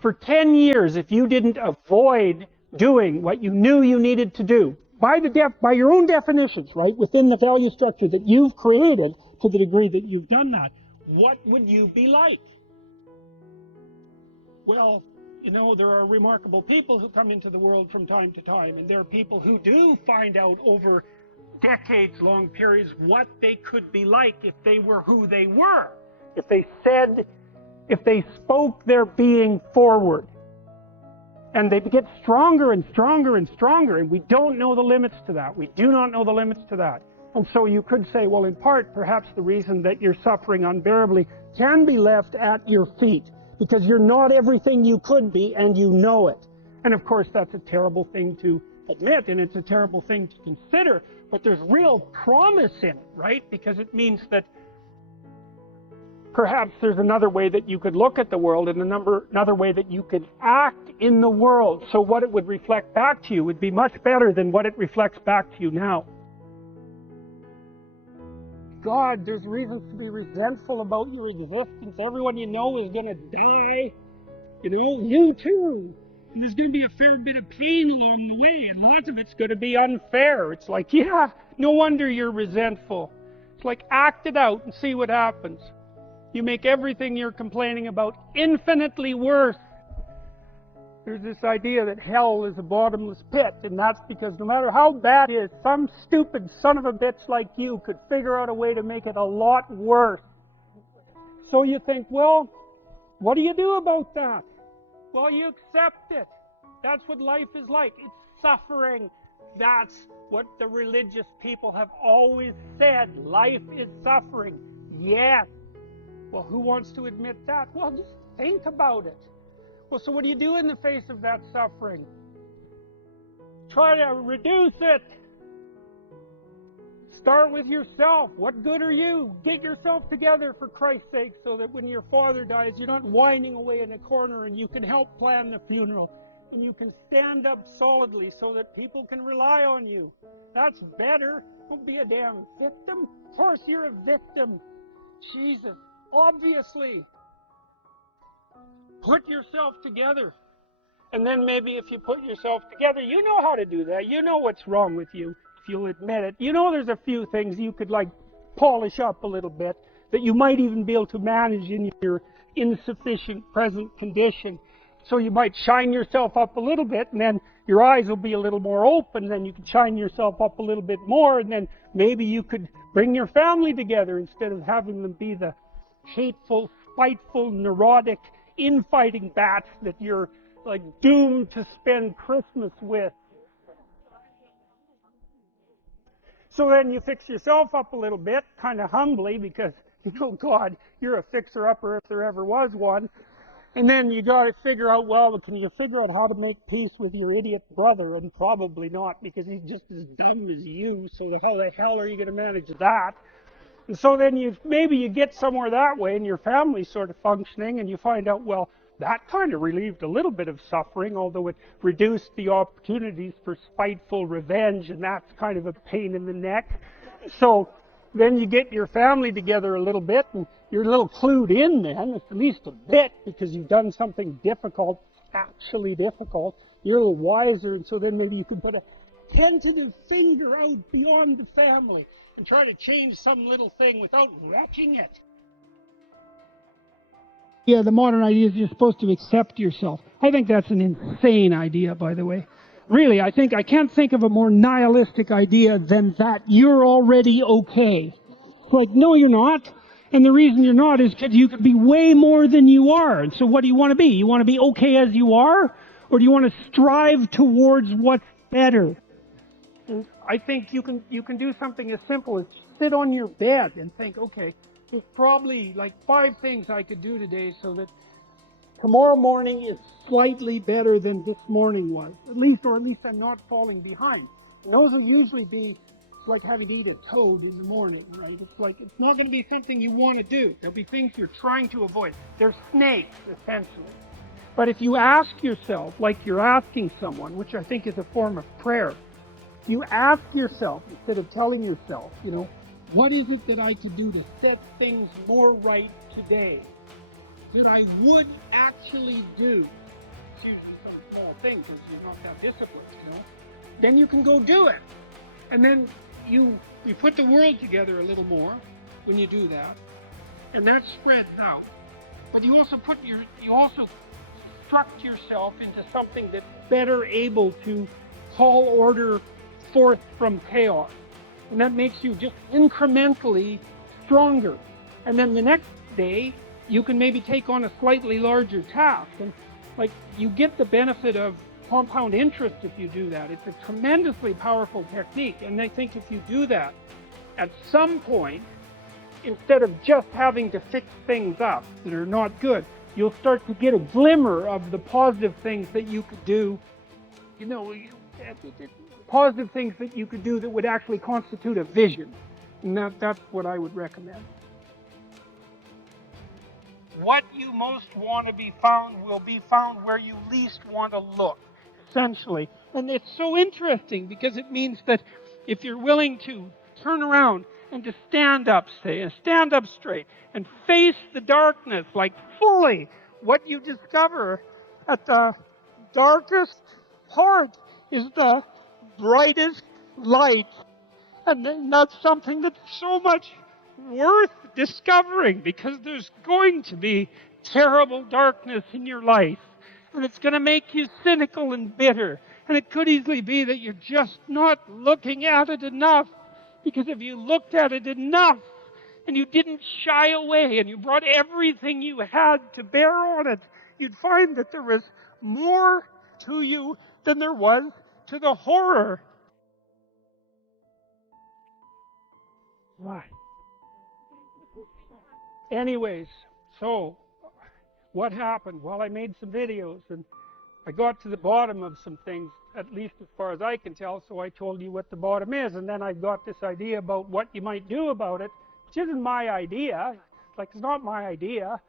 For 10 years, if you didn't avoid doing what you knew you needed to do, by your own definitions, right, within the value structure that you've created to the degree that you've done that, what would you be like? Well, there are remarkable people who come into the world from time to time, and there are people who do find out over decades-long periods what they could be like if they were who they were, if they spoke their being forward. And they get stronger and stronger and stronger, and we don't know the limits to that. We do not know the limits to that. And so you could say, well, in part, perhaps the reason that you're suffering unbearably can be left at your feet, because you're not everything you could be, and you know it. And of course, that's a terrible thing to admit, and it's a terrible thing to consider, but there's real promise in it, right? Because it means that perhaps there's another way that you could look at the world, and another way that you could act in the world. So what it would reflect back to you would be much better than what it reflects back to you now. God, there's reasons to be resentful about your existence. Everyone you know is going to die. You too. And there's going to be a fair bit of pain along the way, and lots of it's going to be unfair. It's like, yeah, no wonder you're resentful. It's like, act it out and see what happens. You make everything you're complaining about infinitely worse. There's this idea that hell is a bottomless pit, and that's because no matter how bad it is, some stupid son of a bitch like you could figure out a way to make it a lot worse. So you think, well, what do you do about that? Well, you accept it. That's what life is like. It's suffering. That's what the religious people have always said. Life is suffering. Yes. Well, who wants to admit that? Well, just think about it. Well, so what do you do in the face of that suffering? Try to reduce it. Start with yourself. What good are you? Get yourself together, for Christ's sake, so that when your father dies, you're not whining away in a corner, and you can help plan the funeral, and you can stand up solidly so that people can rely on you. That's better. Don't be a damn victim. Of course you're a victim. Jesus. Obviously. Put yourself together. And then maybe if you put yourself together, you know how to do that. You know what's wrong with you, if you'll admit it. You know there's a few things you could polish up a little bit, that you might even be able to manage in your insufficient present condition. So you might shine yourself up a little bit, and then your eyes will be a little more open, then you can shine yourself up a little bit more, and then maybe you could bring your family together instead of having them be the hateful, spiteful, neurotic, infighting bats that you're doomed to spend Christmas with. So then you fix yourself up a little bit, kind of humbly, because, God, you're a fixer-upper if there ever was one. And then you got to figure out, well, can you figure out how to make peace with your idiot brother? And probably not, because he's just as dumb as you, so how the hell are you going to manage that? And so then maybe you get somewhere that way, and your family's sort of functioning, and you find out, well, that kind of relieved a little bit of suffering, although it reduced the opportunities for spiteful revenge, and that's kind of a pain in the neck. So then you get your family together a little bit, and you're a little clued in then, at least a bit, because you've done something difficult, actually difficult. You're a little wiser, and so then maybe you could put a tentative finger out beyond the family and try to change some little thing without wrecking it. Yeah, the modern idea is you're supposed to accept yourself. I think that's an insane idea, by the way. Really, I can't think of a more nihilistic idea than that you're already okay. It's like, no, you're not. And the reason you're not is because you could be way more than you are. And so what do you want to be? You want to be okay as you are? Or do you want to strive towards what's better? And I think you can do something as simple as sit on your bed and think, okay, there's probably 5 things I could do today so that tomorrow morning is slightly better than this morning was. At least I'm not falling behind. And those will usually be like having to eat a toad in the morning, right? It's not going to be something you want to do. There'll be things you're trying to avoid. They're snakes, essentially. But if you ask yourself, like you're asking someone, which I think is a form of prayer, you ask yourself, instead of telling yourself, what is it that I could do to set things more right today? that I would actually do. It's usually some small thing because you're not that disciplined, then you can go do it. And then you put the world together a little more when you do that, and that spreads out. But you also construct yourself into something that's better able to call order forth from chaos. And that makes you just incrementally stronger. And then the next day, you can maybe take on a slightly larger task. And like, you get the benefit of compound interest if you do that. It's a tremendously powerful technique. And I think if you do that, at some point, instead of just having to fix things up that are not good, you'll start to get a glimmer of the positive things that you could do, positive things that you could do that would actually constitute a vision. And that's what I would recommend. What you most want to be found will be found where you least want to look, essentially. And it's so interesting because it means that if you're willing to turn around and to stand up straight and face the darkness like fully, what you discover at the darkest part is the brightest light. And then that's something that's so much worth discovering, because there's going to be terrible darkness in your life. And it's going to make you cynical and bitter. And it could easily be that you're just not looking at it enough. Because if you looked at it enough, and you didn't shy away, and you brought everything you had to bear on it, you'd find that there was more to you than there was to the horror. Right. Anyways, so what happened? Well, I made some videos, and I got to the bottom of some things, at least as far as I can tell, so I told you what the bottom is, and then I got this idea about what you might do about it, which isn't my idea. It's not my idea.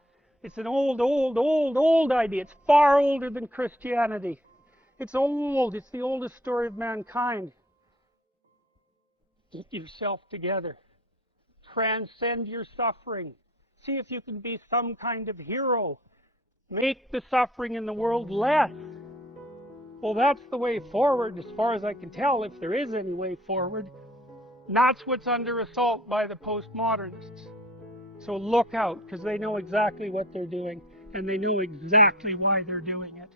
It's an old idea. It's far older than Christianity. It's old. It's the oldest story of mankind. Get yourself together. Transcend your suffering. See if you can be some kind of hero. Make the suffering in the world less. Well, that's the way forward, as far as I can tell, if there is any way forward. And that's what's under assault by the postmodernists. So look out, because they know exactly what they're doing, and they know exactly why they're doing it.